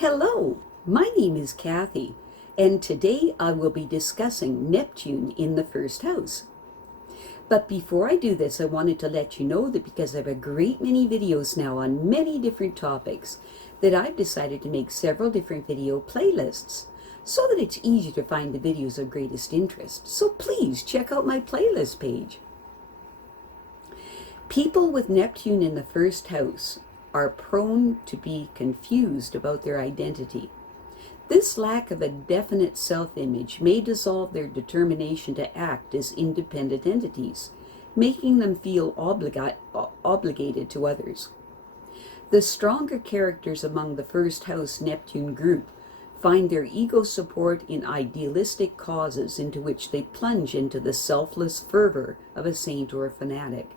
Hello, my name is Kathy, and today I will be discussing Neptune in the first house. But before I do this, I wanted to let you know that because I have a great many videos now on many different topics, that I've decided to make several different video playlists so that it's easy to find the videos of greatest interest. So please check out my playlist page. People with Neptune in the first house are prone to be confused about their identity. This lack of a definite self-image may dissolve their determination to act as independent entities, making them feel obligated to others. The stronger characters among the first house Neptune group find their ego support in idealistic causes into which they plunge into the selfless fervor of a saint or a fanatic.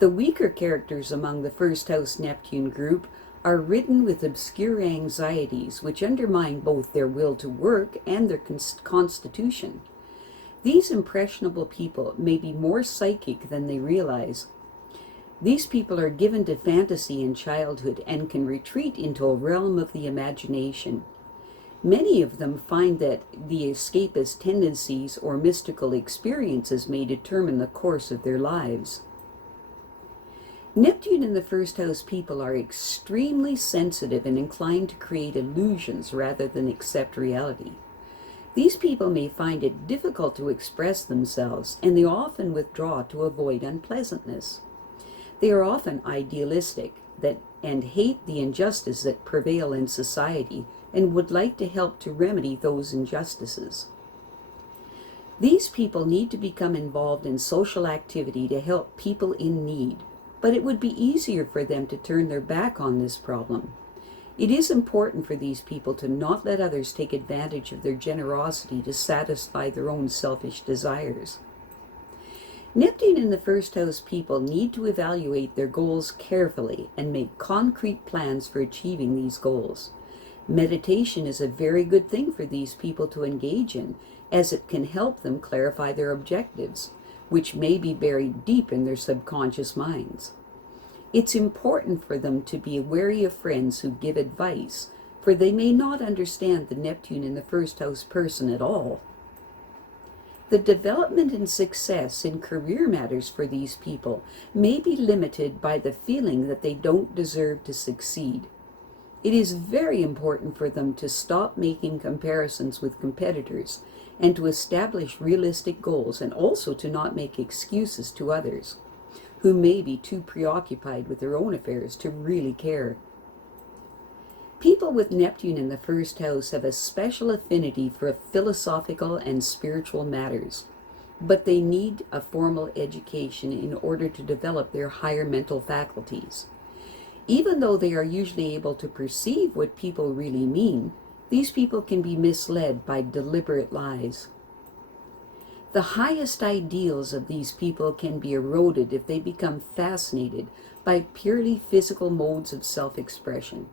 The weaker characters among the first house Neptune group are ridden with obscure anxieties which undermine both their will to work and their constitution. These impressionable people may be more psychic than they realize. These people are given to fantasy in childhood and can retreat into a realm of the imagination. Many of them find that the escapist tendencies or mystical experiences may determine the course of their lives. Neptune in the first house people are extremely sensitive and inclined to create illusions rather than accept reality. These people may find it difficult to express themselves, and they often withdraw to avoid unpleasantness. They are often idealistic and hate the injustice that prevail in society and would like to help to remedy those injustices. These people need to become involved in social activity to help people in need, but it would be easier for them to turn their back on this problem. It is important for these people to not let others take advantage of their generosity to satisfy their own selfish desires. Neptune in the first house people need to evaluate their goals carefully and make concrete plans for achieving these goals. Meditation is a very good thing for these people to engage in, as it can help them clarify their objectives, which may be buried deep in their subconscious minds. It's important for them to be wary of friends who give advice, for they may not understand the Neptune in the first house person at all. The development and success in career matters for these people may be limited by the feeling that they don't deserve to succeed. It is very important for them to stop making comparisons with competitors and to establish realistic goals, and also to not make excuses to others who may be too preoccupied with their own affairs to really care. People with Neptune in the first house have a special affinity for philosophical and spiritual matters, but they need a formal education in order to develop their higher mental faculties. Even though they are usually able to perceive what people really mean, these people can be misled by deliberate lies. The highest ideals of these people can be eroded if they become fascinated by purely physical modes of self-expression.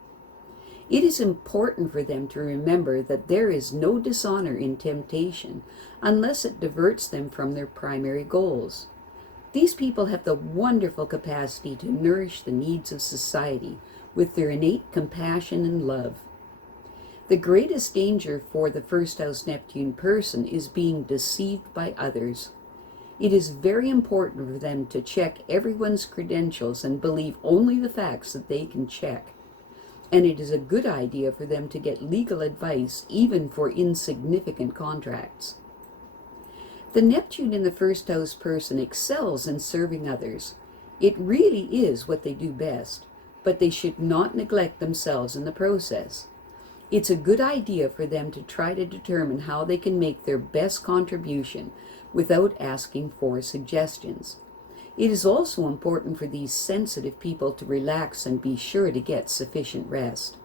It is important for them to remember that there is no dishonor in temptation unless it diverts them from their primary goals. These people have the wonderful capacity to nourish the needs of society with their innate compassion and love. The greatest danger for the first house Neptune person is being deceived by others. It is very important for them to check everyone's credentials and believe only the facts that they can check. And it is a good idea for them to get legal advice even for insignificant contracts. The Neptune in the first house person excels in serving others. It really is what they do best, but they should not neglect themselves in the process. It's a good idea for them to try to determine how they can make their best contribution without asking for suggestions. It is also important for these sensitive people to relax and be sure to get sufficient rest.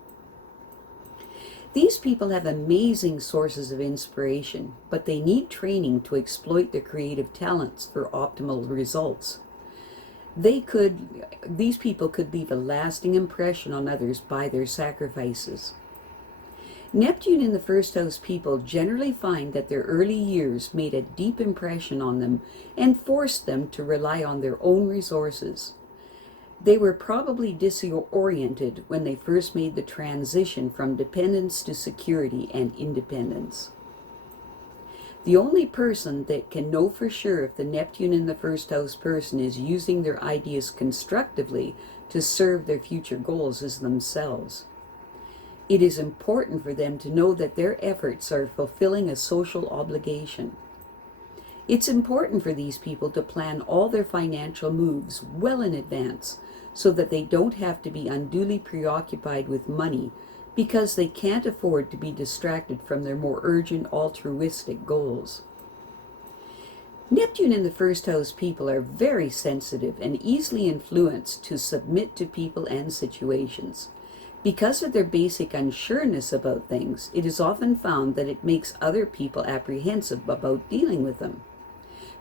These people have amazing sources of inspiration, but they need training to exploit their creative talents for optimal results. These people could leave a lasting impression on others by their sacrifices. Neptune in the first house people generally find that their early years made a deep impression on them and forced them to rely on their own resources. They were probably disoriented when they first made the transition from dependence to security and independence. The only person that can know for sure if the Neptune in the first house person is using their ideas constructively to serve their future goals is themselves. It is important for them to know that their efforts are fulfilling a social obligation. It's important for these people to plan all their financial moves well in advance so that they don't have to be unduly preoccupied with money because they can't afford to be distracted from their more urgent altruistic goals. Neptune in the first house people are very sensitive and easily influenced to submit to people and situations. Because of their basic unsureness about things, it is often found that it makes other people apprehensive about dealing with them.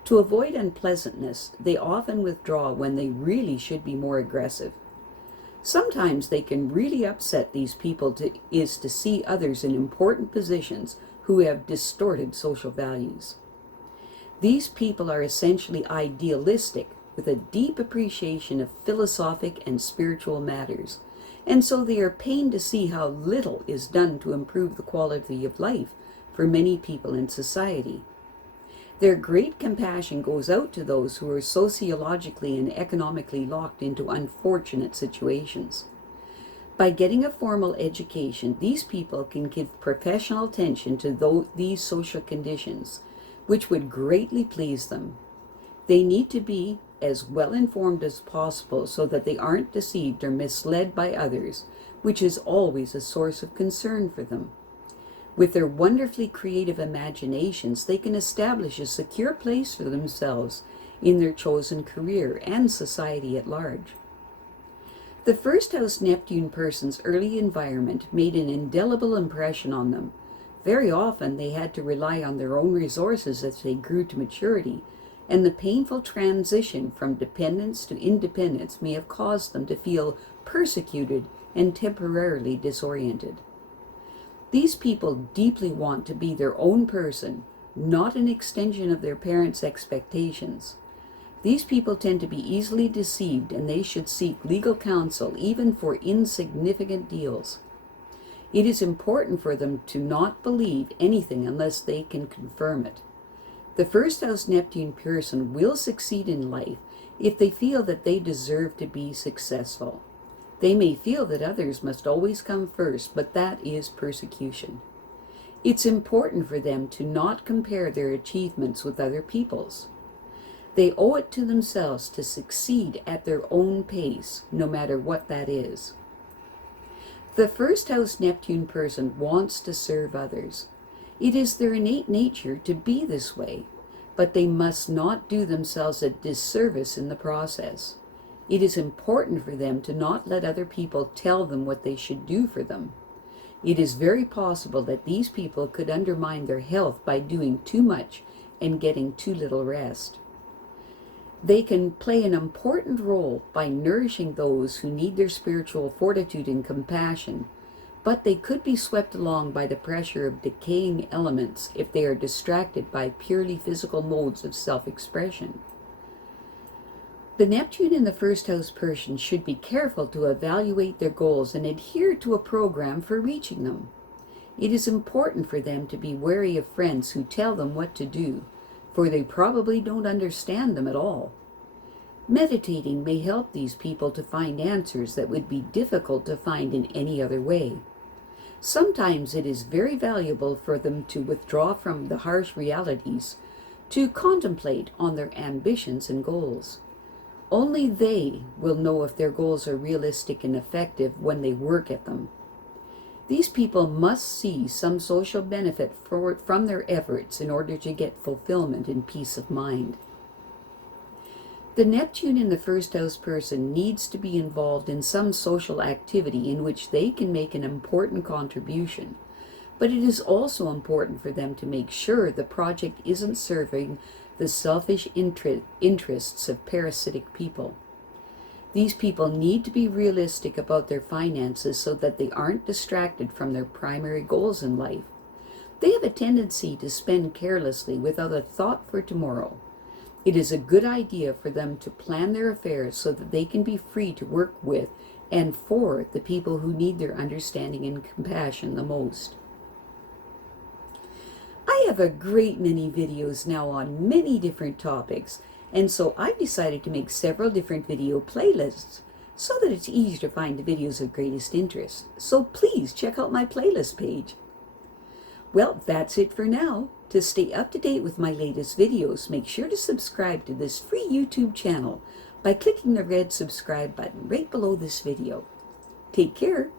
To avoid unpleasantness, they often withdraw when they really should be more aggressive. Sometimes they can really upset these people to see others in important positions who have distorted social values. These people are essentially idealistic with a deep appreciation of philosophic and spiritual matters, and so they are pained to see how little is done to improve the quality of life for many people in society. Their great compassion goes out to those who are sociologically and economically locked into unfortunate situations. By getting a formal education, these people can give professional attention to these social conditions, which would greatly please them. They need to be as well informed as possible so that they aren't deceived or misled by others, which is always a source of concern for them. With their wonderfully creative imaginations, they can establish a secure place for themselves in their chosen career and society at large. The first house Neptune person's early environment made an indelible impression on them. Very often they had to rely on their own resources as they grew to maturity, and the painful transition from dependence to independence may have caused them to feel persecuted and temporarily disoriented. These people deeply want to be their own person, not an extension of their parents' expectations. These people tend to be easily deceived, and they should seek legal counsel even for insignificant deals. It is important for them to not believe anything unless they can confirm it. The first house Neptune person will succeed in life if they feel that they deserve to be successful. They may feel that others must always come first, but that is persecution. It's important for them to not compare their achievements with other people's. They owe it to themselves to succeed at their own pace, no matter what that is. The first house Neptune person wants to serve others. It is their innate nature to be this way, but they must not do themselves a disservice in the process. It is important for them to not let other people tell them what they should do for them. It is very possible that these people could undermine their health by doing too much and getting too little rest. They can play an important role by nourishing those who need their spiritual fortitude and compassion, but they could be swept along by the pressure of decaying elements if they are distracted by purely physical modes of self-expression. The Neptune in the first house person should be careful to evaluate their goals and adhere to a program for reaching them. It is important for them to be wary of friends who tell them what to do, for they probably don't understand them at all. Meditating may help these people to find answers that would be difficult to find in any other way. Sometimes it is very valuable for them to withdraw from the harsh realities, to contemplate on their ambitions and goals. Only they will know if their goals are realistic and effective when they work at them. These people must see some social benefit from their efforts in order to get fulfillment and peace of mind. The Neptune in the first house person needs to be involved in some social activity in which they can make an important contribution, but it is also important for them to make sure the project isn't serving the selfish interests of parasitic people. These people need to be realistic about their finances so that they aren't distracted from their primary goals in life. They have a tendency to spend carelessly without a thought for tomorrow. It is a good idea for them to plan their affairs so that they can be free to work with and for the people who need their understanding and compassion the most. I have a great many videos now on many different topics, and so I've decided to make several different video playlists so that it's easier to find the videos of greatest interest. So please check out my playlist page. Well, that's it for now. To stay up to date with my latest videos, make sure to subscribe to this free YouTube channel by clicking the red subscribe button right below this video. Take care.